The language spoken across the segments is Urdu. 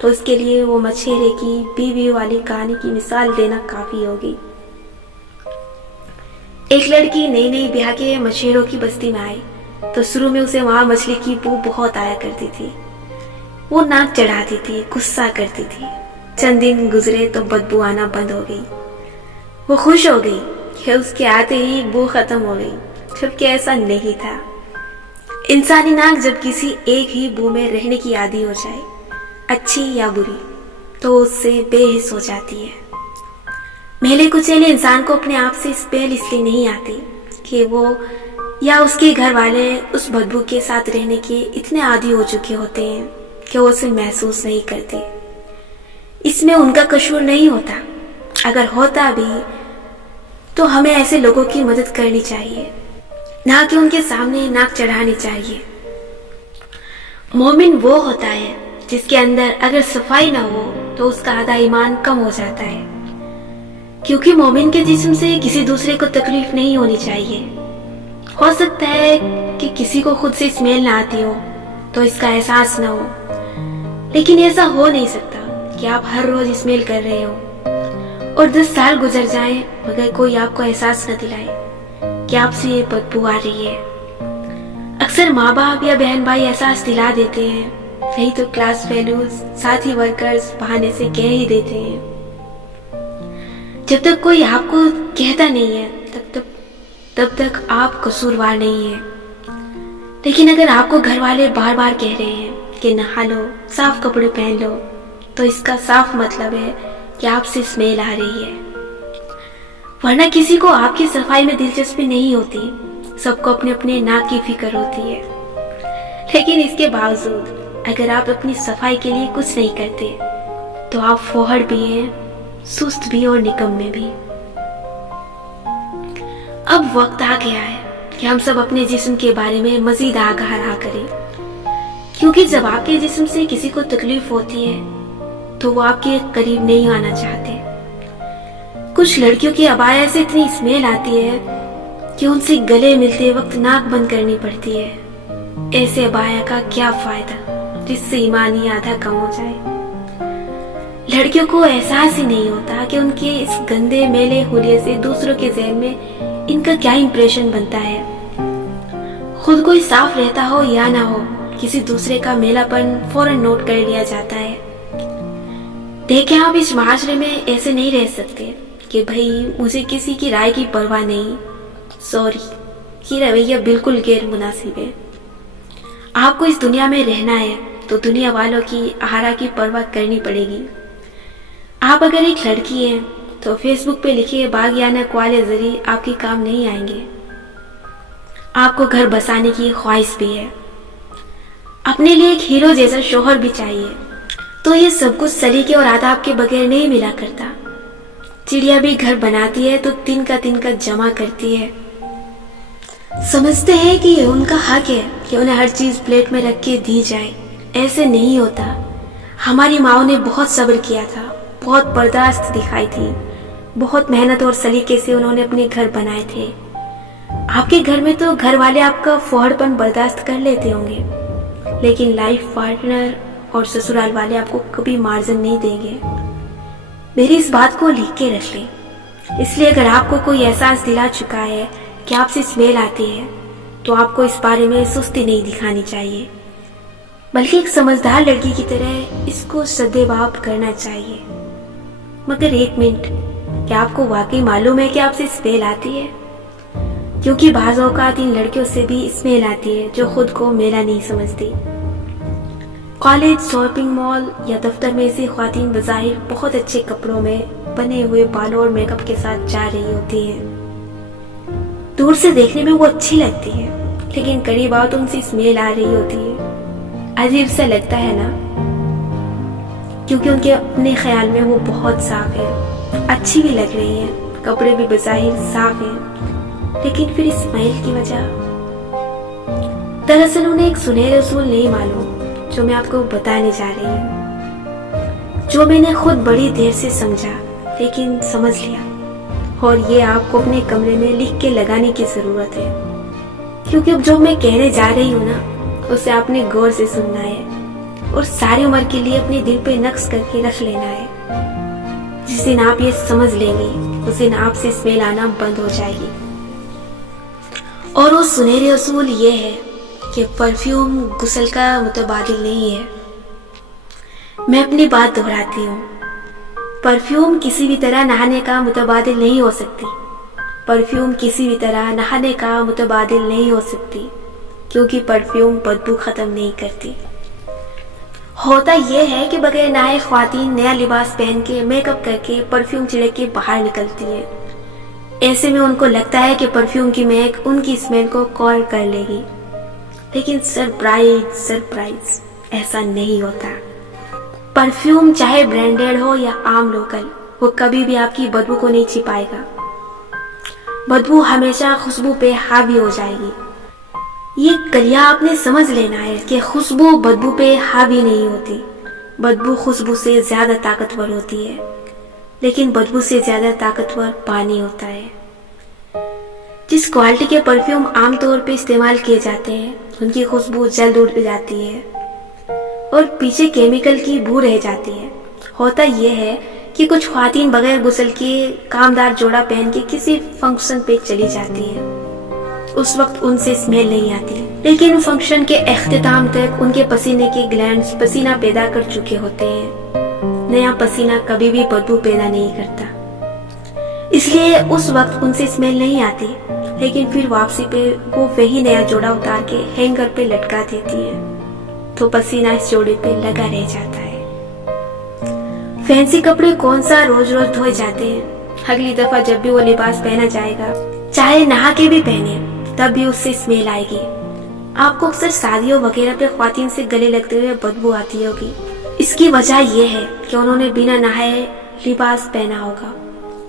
تو اس کے لیے وہ مچھیرے کی بیوی والی کہانی کی مثال دینا کافی ہوگی۔ ایک لڑکی نئی نئی بیاہ کے مچھیروں کی بستی میں آئی تو شروع میں اسے وہاں مچھلی کی بو بہت آیا کرتی تھی۔ وہ ناک چڑھاتی تھی، غصہ کرتی تھی۔ چند دن گزرے تو بدبو آنا بند ہو گئی۔ وہ خوش ہو گئی کہ اس کے آتے ہی بو ختم ہو گئی، جبکہ ایسا نہیں تھا۔ انسانی ناک جب کسی ایک ہی بو میں رہنے کی عادی ہو جائے، اچھی یا بری، تو اس سے بے حس ہو جاتی ہے۔ میلے کچیلے انسان کو اپنے آپ سے اسمیل اس لیے نہیں آتی کہ وہ یا اس کے گھر والے اس بدبو کے ساتھ رہنے کے اتنے عادی ہو چکے ہوتے ہیں کہ وہ اسے محسوس نہیں کرتے۔ اس میں ان کا قصور نہیں ہوتا۔ اگر ہوتا بھی تو ہمیں ایسے لوگوں کی مدد کرنی چاہیے، نہ کہ ان کے سامنے ناک چڑھانی چاہیے۔ مومن وہ ہوتا ہے جس کے اندر اگر صفائی نہ ہو تو اس کا آدھا ایمان کم ہو جاتا ہے، کیونکہ مومن کے جسم سے کسی دوسرے کو تکلیف نہیں ہونی چاہیے۔ ہو سکتا ہے کہ کسی کو خود سے اسمیل نہ آتی ہو تو اس کا احساس نہ ہو، لیکن ایسا ہو نہیں سکتا کہ آپ ہر روز اسمیل کر رہے ہو اور 10 سال گزر جائیں مگر کوئی آپ کو احساس نہ دلائے کہ آپ سے یہ بدبو آ رہی ہے۔ اکثر ماں باپ یا بہن بھائی احساس دلا دیتے ہیں، نہیں تو کلاس فیلوز، ساتھی ورکرز بہانے سے کہہ ہی دیتے ہیں۔ جب تک کوئی آپ کو کہتا نہیں ہے تب تک آپ قصوروار نہیں ہیں، لیکن اگر آپ کو گھر والے بار بار کہہ رہے ہیں کہ نہا لو، صاف کپڑے پہن لو، تو اس کا صاف مطلب ہے کہ آپ سے اسمیل آ رہی ہے۔ ورنہ کسی کو آپ کی صفائی میں دلچسپی نہیں ہوتی، سب کو اپنے اپنے ناک کی فکر ہوتی ہے۔ لیکن اس کے باوجود اگر آپ اپنی صفائی کے لیے کچھ نہیں کرتے تو آپ فوہڑ بھی ہیں، سست بھی اور نکمے بھی۔ اب وقت آ گیا ہے کہ ہم سب اپنے جسم کے بارے میں مزید آگاہ رہا کریں، کیونکہ جب آپ کے جسم سے کسی کو تکلیف ہوتی ہے تو وہ آپ کے قریب نہیں آنا چاہتے۔ کچھ لڑکیوں کی عبایا سے اتنی اسمیل آتی ہے کہ ان سے گلے ملتے وقت ناک بند کرنی پڑتی ہے۔ ایسے عبایا کا کیا فائدہ جس سے ایمان ہی آدھا کم ہو جائے۔ لڑکیوں کو احساس ہی نہیں ہوتا کہ ان کے اس گندے میلے حلیے سے دوسروں کے ذہن میں ان کا کیا امپریشن بنتا ہے۔ خود کوئی صاف رہتا ہو یا نہ ہو، کسی دوسرے کا میلا پن فوراً نوٹ کر لیا جاتا ہے۔ دیکھیں، آپ اس معاشرے میں ایسے نہیں رہ سکتے کہ بھئی مجھے کسی کی رائے کی پرواہ نہیں، سوری، یہ رویہ بالکل غیر مناسب ہے۔ آپ کو اس دنیا میں رہنا ہے تو دنیا والوں کی آرا کی پرواہ کرنی پڑے گی۔ آپ اگر ایک لڑکی ہیں تو فیس بک پہ لکھے باغیانہ کوالے ذریعے آپ کی کام نہیں آئیں گے۔ آپ کو گھر بسانے کی خواہش بھی ہے، اپنے لیے ایک ہیرو جیسا شوہر بھی چاہیے، تو یہ سب کچھ سلیقے اور آداب کے بغیر نہیں ملا کرتا۔ چڑیا بھی گھر بناتی ہے تو تن کا جمع کرتی ہے۔ سمجھتے ہیں کہ یہ ان کا حق ہے کہ انہیں ہر چیز پلیٹ میں رکھ کے دی جائے، ایسے نہیں ہوتا۔ ہماری ماؤں نے بہت صبر کیا تھا، بہت برداشت دکھائی تھی، بہت محنت اور سلیقے سے انہوں نے اپنے گھر بنائے تھے۔ آپ کے گھر میں تو گھر والے آپ کا فوہڑ پن برداشت کر لیتے ہوں گے، لیکن لائف پارٹنر اور سسرال والے آپ کو کبھی مارجن نہیں دیں گے۔ میری اس بات کو لکھ کے رکھ لیں، اس لیے اگر آپ کو کوئی احساس دلا چکا ہے کہ آپ سے اسمیل آتی ہے تو آپ کو اس بارے میں سستی نہیں دکھانی چاہیے، بلکہ ایک سمجھدار لڑکی کی طرح اس کو سدباب کرنا چاہیے۔ مگر ایک منٹ، کیا آپ کو واقعی معلوم ہے کہ آپ سے اسمیل آتی ہے؟ کیونکہ بعض اوقات ان لڑکیوں سے بھی اسمیل آتی ہے جو خود کو میلا نہیں سمجھتی۔ کالج، شاپنگ مال یا دفتر میں ایسی خواتین بظاہر بہت اچھے کپڑوں میں، بنے ہوئے بالوں اور میک اپ کے ساتھ جا رہی ہوتی ہیں۔ دور سے دیکھنے میں وہ اچھی لگتی ہے، لیکن قریب آؤ تو ان سے اسمیل آ رہی ہوتی ہے۔ عجیب سا لگتا ہے نا، کیونکہ ان کے اپنے خیال میں وہ بہت صاف ہے، اچھی بھی لگ رہی ہیں، کپڑے بھی بظاہر صاف ہیں، لیکن پھر اسمیل کی وجہ۔ دراصل انہیں ایک سنہرے اصول نہیں معلوم جو میں آپ کو بتانے جا رہی ہوں، جو میں نے خود بڑی دیر سے سمجھا لیکن سمجھ لیا، اور یہ آپ کو اپنے کمرے میں لکھ کے لگانے کی ضرورت ہے، کیونکہ اب جو میں کہنے جا رہی ہوں نا، اسے آپ نے غور سے سننا ہے۔ اور ساری عمر کے لیے اپنے دل پہ نقش کر کے رکھ لینا ہے. جس دن آپ یہ سمجھ لیں گے اس دن آپ سے اسمیل آنا بند ہو جائے گی. اور وہ سنہرے اصول یہ ہے کہ پرفیوم غسل کا متبادل نہیں ہے. میں اپنی بات دہراتی ہوں، پرفیوم کسی بھی طرح نہانے کا متبادل نہیں ہو سکتی. پرفیوم کسی بھی طرح نہانے کا متبادل نہیں ہو سکتی کیونکہ پرفیوم بدبو ختم نہیں کرتی. ہوتا یہ ہے کہ بغیر نہائے خواتین نیا لباس پہن کے میک اپ کر کے پرفیوم چھڑک کے باہر نکلتی ہیں. ایسے میں ان کو لگتا ہے کہ پرفیوم کی مہک ان کی اسمیل کو کال کر لے گی، لیکن سرپرائز ایسا نہیں ہوتا. پرفیوم چاہے برانڈیڈ ہو یا عام لوکل، وہ کبھی بھی آپ کی بدبو کو نہیں چھپائے گا. بدبو ہمیشہ خوشبو پہ حاوی ہو جائے گی. یہ کلیا آپ نے سمجھ لینا ہے کہ خوشبو بدبو پہ حاوی نہیں ہوتی. بدبو خوشبو سے زیادہ طاقتور ہوتی ہے، لیکن بدبو سے زیادہ طاقتور پانی ہوتا ہے. جس کوالٹی کے پرفیوم عام طور پہ استعمال کیے جاتے ہیں ان کی خوشبو جلد اڑ جاتی ہے اور پیچھے کیمیکل کی بو رہ جاتی ہے. ہوتا یہ ہے کہ کچھ خواتین بغیر غسل کے کامدار جوڑا پہن کے کسی فنکشن پہ چلی جاتی ہیں. اس وقت ان سے اسمیل نہیں آتی، لیکن فنکشن کے اختتام تک ان کے پسینے کے گلینڈز پسینہ پیدا کر چکے ہوتے ہیں. نیا پسینہ کبھی بھی بدبو پیدا نہیں کرتا، اس لیے اس وقت ان سے اسمیل نہیں آتی. لیکن پھر واپسی پہ وہ وہی نیا جوڑا اتار کے ہینگر پہ لٹکا دیتی ہیں تو پسینہ اس جوڑے پہ لگا رہ جاتا ہے. فینسی کپڑے کون سا روز دھوئے جاتے ہیں. اگلی دفعہ جب بھی وہ لباس پہنا جائے گا، چاہے نہا کے بھی پہنے، تب بھی اس سے اسمیل آئے گی. آپ کو اکثر شادیوں وغیرہ پہ خواتین سے گلے لگتے ہوئے بدبو آتی ہوگی. اس کی وجہ یہ ہے کہ انہوں نے بنا نہائے لباس پہنا ہوگا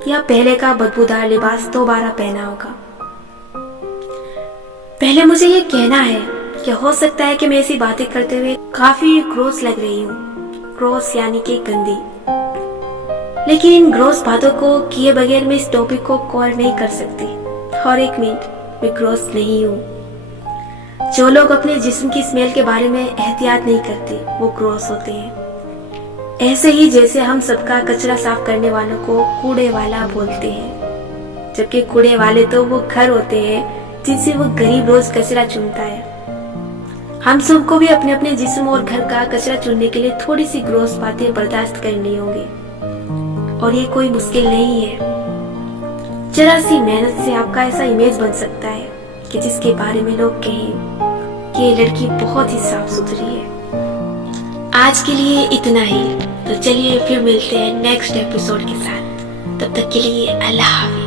یا پہلے کا بدبودار لباس دوبارہ پہنا ہوگا. پہلے مجھے یہ کہنا ہے کہ ہو سکتا ہے کہ میں ایسی باتیں کرتے ہوئے کافی گروس لگ رہی ہوں. گروس یعنی کہ گندی، لیکن ان گروس باتوں کو کیے بغیر میں اس ٹاپک کو کور نہیں کر سکتی. اور ایک منٹ، میں گروس نہیں ہوں. جو لوگ اپنے جسم کی اسمیل کے بارے میں احتیاط نہیں کرتے وہ گروس ہوتے ہیں. ایسے ہی جیسے ہم سب کا کچرا صاف کرنے والوں کو کوڑے والا بولتے ہیں، جبکہ کوڑے والے تو وہ گھر ہوتے ہیں جن سے وہ غریب روز کچرا چنتا ہے. ہم سب کو بھی اپنے اپنے جسم اور گھر کا کچرا چننے کے لیے تھوڑی سی گروس باتیں برداشت کرنی ہوں گی، اور یہ کوئی مشکل نہیں ہے. ذرا سی محنت سے آپ کا ایسا امیج بن سکتا ہے کہ جس کے بارے میں لوگ کہیں کہ یہ لڑکی بہت ہی صاف ستھری ہے. آج کے لیے اتنا ہی، تو چلیے پھر ملتے ہیں نیکسٹ ایپیسوڈ کے ساتھ. تب تک کے لیے اللہ حافظ.